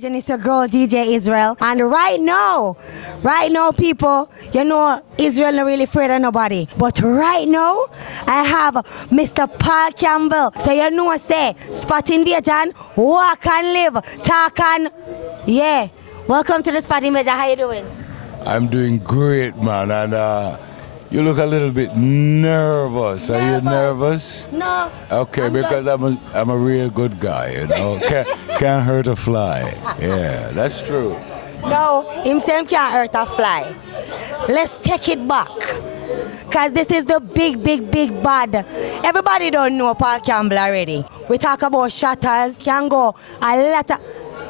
stage, and it's your girl DJ Israel. And right now, people, you know Israel not really afraid of nobody. But right now, I have Mr. Paul Campbell. So you know what say, Spot Invasion, walk and live, talk and yeah. Welcome to the Spot Invasion. How you doing? I'm doing great, man, and you look a little bit nervous. Are you nervous? No. Okay, because I'm a real good guy, you know. Can't hurt a fly. Yeah, that's true. No, himself can't hurt a fly. Let's take it back. Because this is the big bad. Everybody don't know Paul Campbell already. We talk about Shotters, can go a lot of,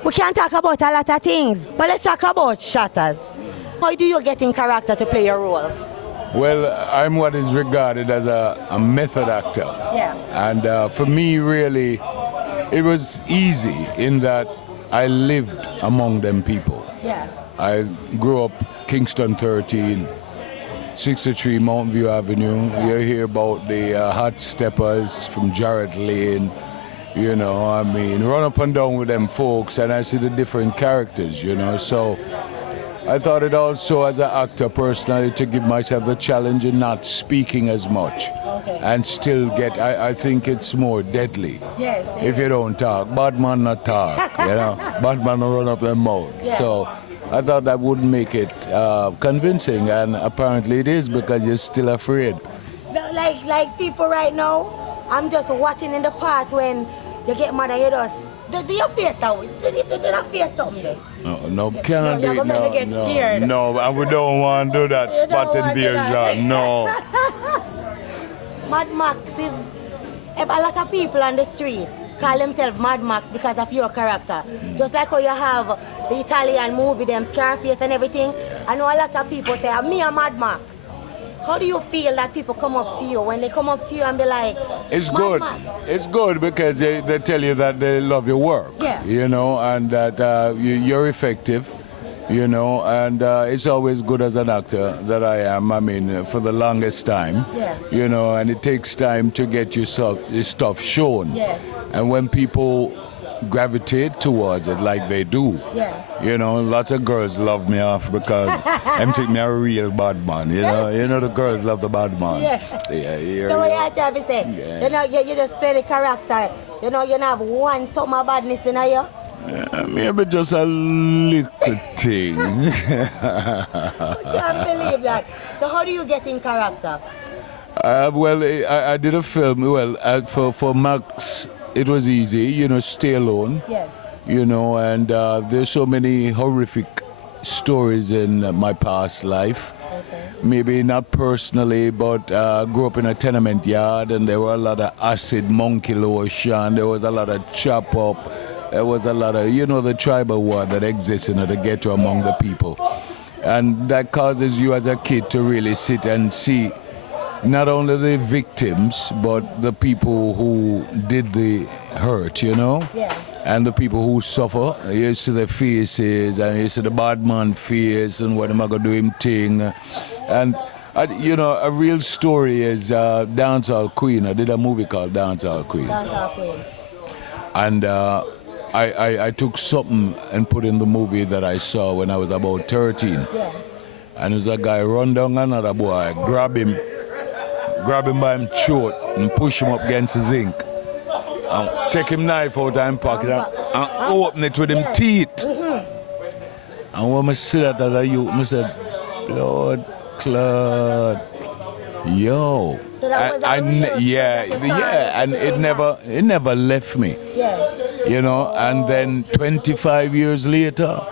we can talk about a lot of things. But let's talk about Shotters. How do you get in character to play your role? Well, I'm what is regarded as a method actor. Yeah. And for me, really, it was easy in that I lived among them people. Yeah. I grew up Kingston 13, 63 Mountain View Avenue. Yeah. You hear about the hot steppers from Jarrett Lane. You know, I mean, run up and down with them folks, and I see the different characters, you know. So I thought it also, as an actor personally, to give myself the challenge in not speaking as much. Okay. And still get, I think it's more deadly. Yes. If you don't talk. Bad man not talk, you know. Bad man run up their mouth. Yeah. So I thought that would make it convincing, and apparently it is, because you're still afraid. No, like people right now, I'm just watching in the part when you get mad and you just, do you face that way? Do you not face something there? No, can't do it. No, and we don't want to do that. Spot Invasion, no. Mad Max is, if a lot of people on the street call themselves Mad Max because of your character. Just like how you have the Italian movie, them Scarface and everything. I know a lot of people say, me a Mad Max. How do you feel that people come up to you when they come up to you and be like, it's Mad good. Max? It's good because they tell you that they love your work. Yeah. You know, and that you're effective. You know, and it's always good as an actor that I am. I mean, for the longest time. Yeah. You know, and it takes time to get your stuff shown. Yes. And when people gravitate towards it like they do, Yeah. you know, lots of girls love me off because I'm taking me a real bad man. You know, the girls love the bad man. Yeah. So what you trying to say? Yeah. You know, you just play the character. You know, you don't have one something of badness in you. Yeah, maybe just a little thing. I can't believe that. So how do you get in character? Well, I did a film. Well, for Max, it was easy. You know, stay alone. Yes. You know, and there's so many horrific stories in my past life. Okay. Maybe not personally, but grew up in a tenement yard, and there were a lot of acid monkey lotion. There was a lot of chop up. There was a lot of, you know, the tribal war that exists in the ghetto among the people. And that causes you as a kid to really sit and see not only the victims, but the people who did the hurt, you know? Yeah. And the people who suffer. You see the faces, and you see the bad man face, and what am I going to do him thing. And, you know, a real story is Dancehall Queen. I did a movie called Dancehall Queen. Dancehall Queen. And I took something and put in the movie that I saw when I was about 13. Yeah. And there's a guy run down another boy, grab him by him throat and push him up against the zinc. And take him knife out of him pocket and open it with him teeth. Mm-hmm. And when I see that as a youth, I said, blood clot. Yo. So that was and it never left me. Yeah. You know, and then 25 years later,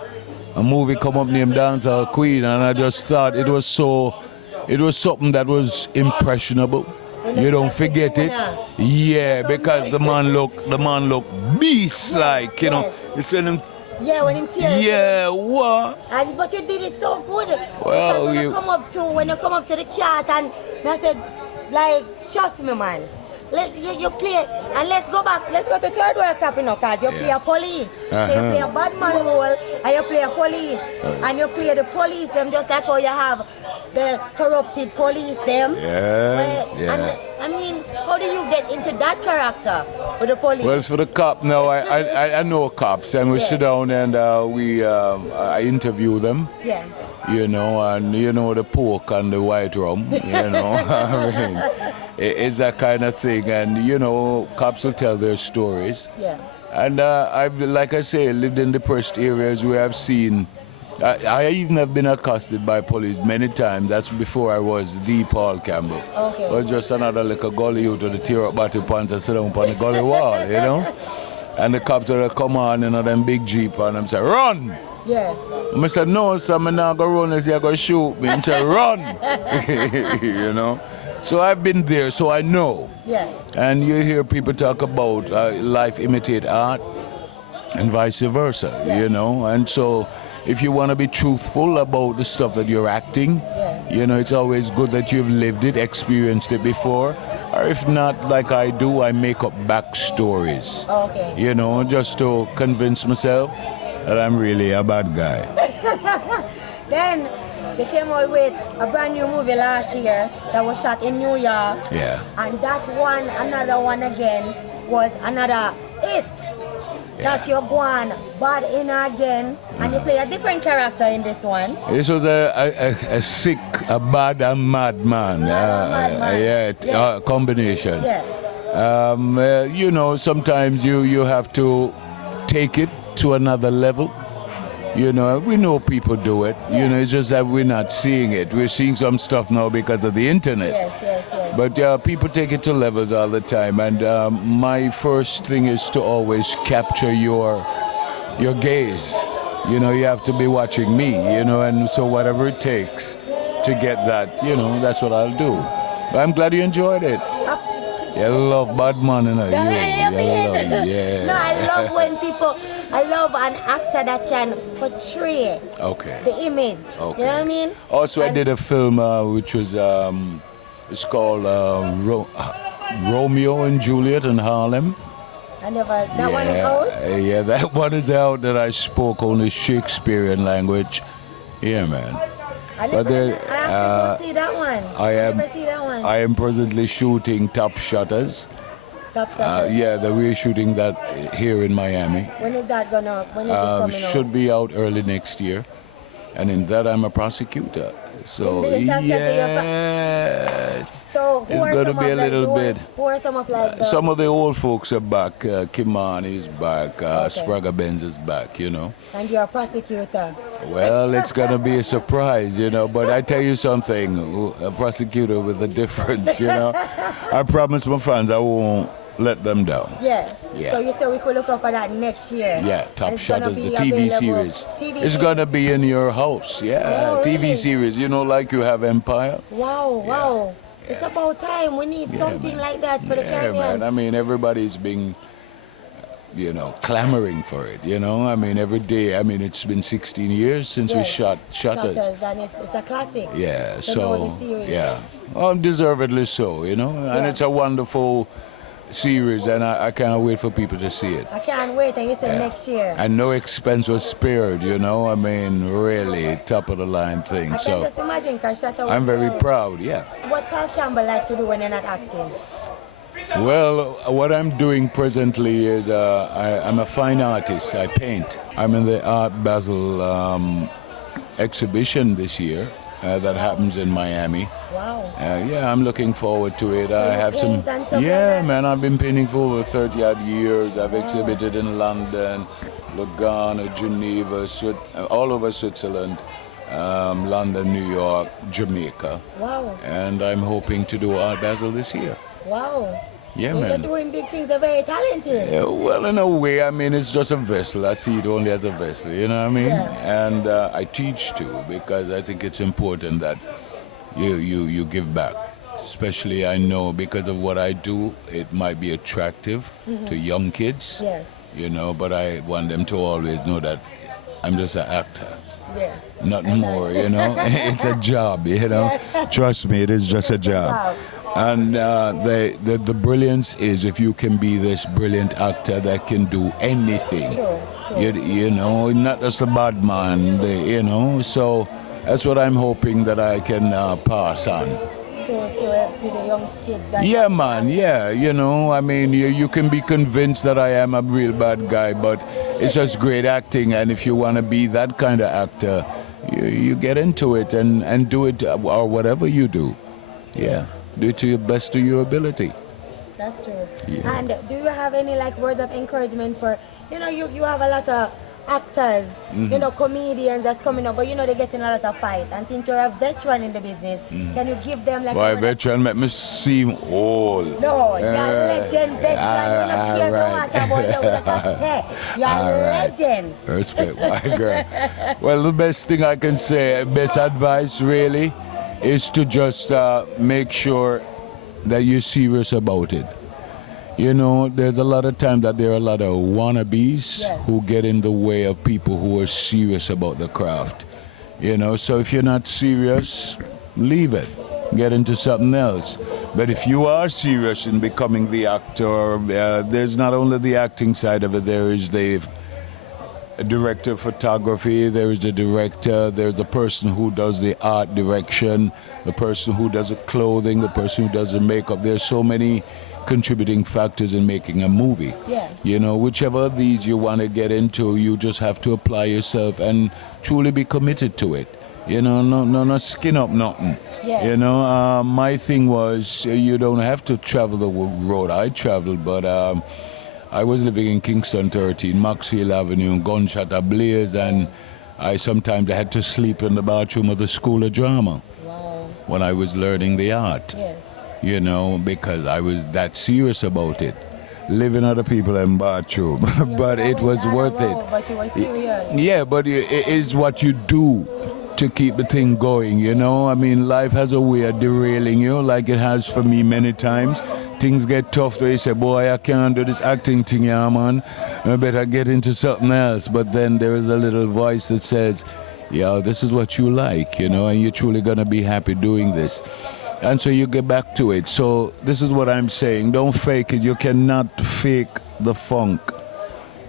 a movie come up named Dancehall Queen, and I just thought it was something that was impressionable. You don't forget it. Yeah, because the man look beast-like, you know. Yeah, when him tears. Yeah, what? But you did it so good. Well, when you come up to the cat, and I said, like, trust me, man. You play, and let's go to third world cup, you know, because you play a police. So you play a bad man role, and you play a police. And you play the police, them just like how you have the corrupted police, them. Yes, I mean, how did you get into that character with the police? Well, for the cop, no, I know cops, and we sit down and I interview them. Yeah. You know, and you know the pork and the white rum, you know. I mean, it's that kind of thing, and you know, cops will tell their stories. Yeah. And I've, like I say, lived in depressed areas where I've seen. I even have been accosted by police many times. That's before I was the Paul Campbell. Okay. I was just another little gully out of the tear up battle pants and sit down upon the gully wall, you know. And the cops will come on in them big jeep and them say, run! Yeah. I said, no, sir, I'm not going to run. They say, I'm going to shoot me. I said, run! You know? So I've been there, so I know. Yeah. And you hear people talk about life imitate art and vice versa, Yeah. you know? And so if you want to be truthful about the stuff that you're acting, Yes. you know, it's always good that you've lived it, experienced it before. Or if not, like I do, I make up backstories. Okay. You know, just to convince myself that I'm really a bad guy. Then they came out with a brand new movie last year that was shot in New York. Yeah. And that one, another one again, was another hit. That you're going bad in again, and you play a different character in this one. This was a sick, a bad and mad man. Combination. Yeah. You know, sometimes you have to take it to another level. You know, we know people do it. Yeah. You know, it's just that we're not seeing it. We're seeing some stuff now because of the internet. Yes. But people take it to levels all the time. And my first thing is to always capture your gaze. You know, you have to be watching me, you know, and so whatever it takes to get that, you know, that's what I'll do. But I'm glad you enjoyed it. You love bad man, you know. Yeah. No, I love when people, I love an actor that can portray the image. Okay. You know what I mean? Also, I did a film which was, it's called Romeo and Juliet in Harlem. I never, that one is out? Yeah, that one is out that I spoke only Shakespearean language. Yeah, man. I have to go see that one. I am presently shooting Top Shotters. Top Shotters. We're shooting that here in Miami. When is that gonna? When is it coming out? Should be out early next year, and in that I'm a prosecutor. So In the Top Shotter, yes, So who it's are going to some be of a little bit. Who are some of like the? Some of the old folks are back. Kimani's back. Okay. Sprague Benz is back. You know. And you're a prosecutor. Well, it's going to be a surprise, you know, but I tell you something, a prosecutor with a difference, you know. I promise my fans I won't let them down. Yeah. Yeah. So you said we could look up for that next year. Yeah, Top And it's gonna Shotters, the be TV available. series. TV It's going to be in your house, yeah. Oh, TV really? series, you know, like you have Empire. Wow. It's about time. We need something man. like that for the Yeah, Caribbean. man. I mean, everybody's been, you know, clamoring for it, you know. I mean, every day, I mean, it's been 16 years since we Yes. shot Shotters. And it's a classic. Yeah, So now the series. yeah, deservedly so, you know, and Yeah. it's a wonderful series, and I can't wait for people to see it. I can't wait. And you said next year. And no expense was spared, you know. I mean, really top of the line thing. I can So just imagine because Shotta was I'm very well. proud. Yeah. What Paul Campbell likes to do when you're not acting? Well, what I'm doing presently is I'm a fine artist. I paint. I'm in the Art Basel exhibition this year that happens in Miami. Wow. I'm looking forward to it. So I you have some. paint and stuff like Yeah, that? man, I've been painting for over 30 odd years. I've exhibited in London, Lugano, Geneva, all over Switzerland, London, New York, Jamaica. Wow. And I'm hoping to do Art Basel this year. Wow. Yeah, You're man. doing big things. You're very talented. Yeah, well, in a way, I mean, it's just a vessel. I see it only as a vessel, you know what I mean? Yeah. And I teach too, because I think it's important that you give back. Especially, I know because of what I do, it might be attractive to young kids, Yes. you know, but I want them to always know that I'm just an actor. Yeah. Nothing more, you know? It's a job, you know? Trust me, it is just a job. Wow. And the brilliance is if you can be this brilliant actor that can do anything. True. You know, not just a bad man, you know. So that's what I'm hoping that I can pass on to the young kids. And Yeah, man, yeah. You know, I mean, you can be convinced that I am a real bad guy, but it's just great acting. And if you want to be that kind of actor, you get into it and do it, or whatever you do. Yeah, do it to your best of your ability. That's true. Yeah. And do you have any like words of encouragement for, you have a lot of actors, comedians that's coming up, but they get in a lot of fight. And since you're a veteran in the business, can you give them like... Why veteran make me seem old? No, you're a legend veteran. You don't care no matter about you. You're a legend. Respect, my girl. Well, the best thing I can say, best advice really, is to just make sure that you're serious about it. There's a lot of time that there are a lot of wannabes who get in the way of people who are serious about the craft. So if you're not serious, leave it. Get into something else. But if you are serious in becoming the actor, there's not only the acting side of it, there is the director of photography, there is the director, there's the person who does the art direction, the person who does the clothing, the person who does the makeup. There's so many contributing factors in making a movie. Yeah. Whichever of these you want to get into, you just have to apply yourself and truly be committed to it. No skin up nothing. Yeah. My thing was, you don't have to travel the road I traveled, but I was living in Kingston 13, Maxwell Avenue, gunshot ablaze, and I sometimes had to sleep in the bathroom of the School of Drama. Wow. When I was learning the art. Yes. Because I was that serious about it. Living other people in bathroom, but it was worth it. But you were serious. Yeah, but it is what you do to keep the thing going, I mean, life has a way of derailing you, like it has for me many times. Things get tough, where you say, boy, I can't do this acting thing, yeah, man. I better get into something else. But then there is a little voice that says, yeah, this is what you like, and you're truly going to be happy doing this. And so you get back to it. So this is what I'm saying. Don't fake it. You cannot fake the funk.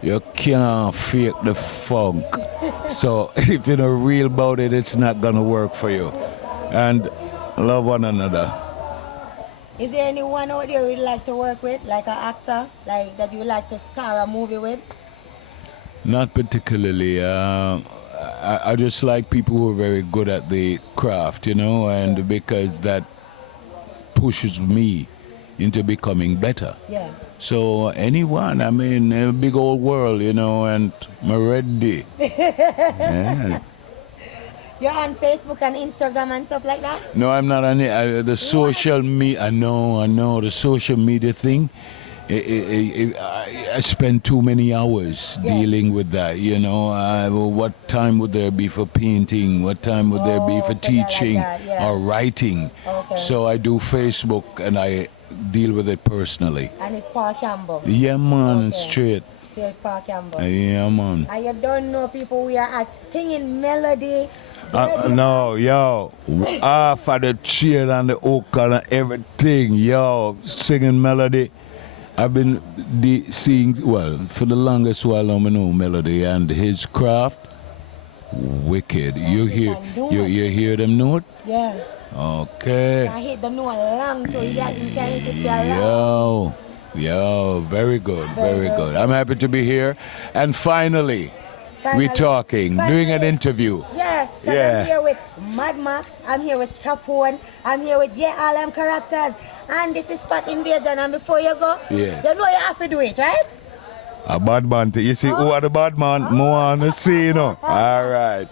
You can't fake the funk. So if you're not real about it, it's not going to work for you. And love one another. Is there anyone out there you'd like to work with, like an actor, like that you would like to star a movie with? Not particularly. I just like people who are very good at the craft, and because that pushes me into becoming better. Yeah. So anyone, I mean, a big old world, and I'm ready. Yeah. You're on Facebook and Instagram and stuff like that? No, I'm not on it. The social media, I know, the social media thing. I spend too many hours dealing with that, what time would there be for painting? What time would there be for teaching or writing? Okay. So I do Facebook and I deal with it personally. And it's Paul Campbell? Yeah, man, straight. Straight Paul Campbell? Yeah, man. And you don't know people, we are at singing melody. No, yo, half of the chair and the oak and everything, yo, singing melody. I've been seeing, for the longest while I know Melody and his craft, wicked. You hear them note? Yeah. Okay. I hit the note long, so you guys can hit it long. Yo, very good, very good. I'm happy to be here. And finally we're talking, doing an interview. Yeah, I'm here with Mad Max, I'm here with Capone, I'm here with all them characters. And this is Spot Invasion, and before you go, you know you have to do it, right? A bad man, you see who are the bad man? More on the scene, All right.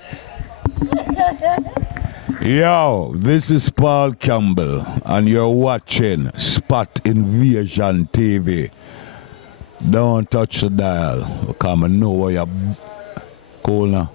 Yo, this is Paul Campbell, and you're watching Spot Invasion TV. Don't touch the dial, because I know where you're cool now.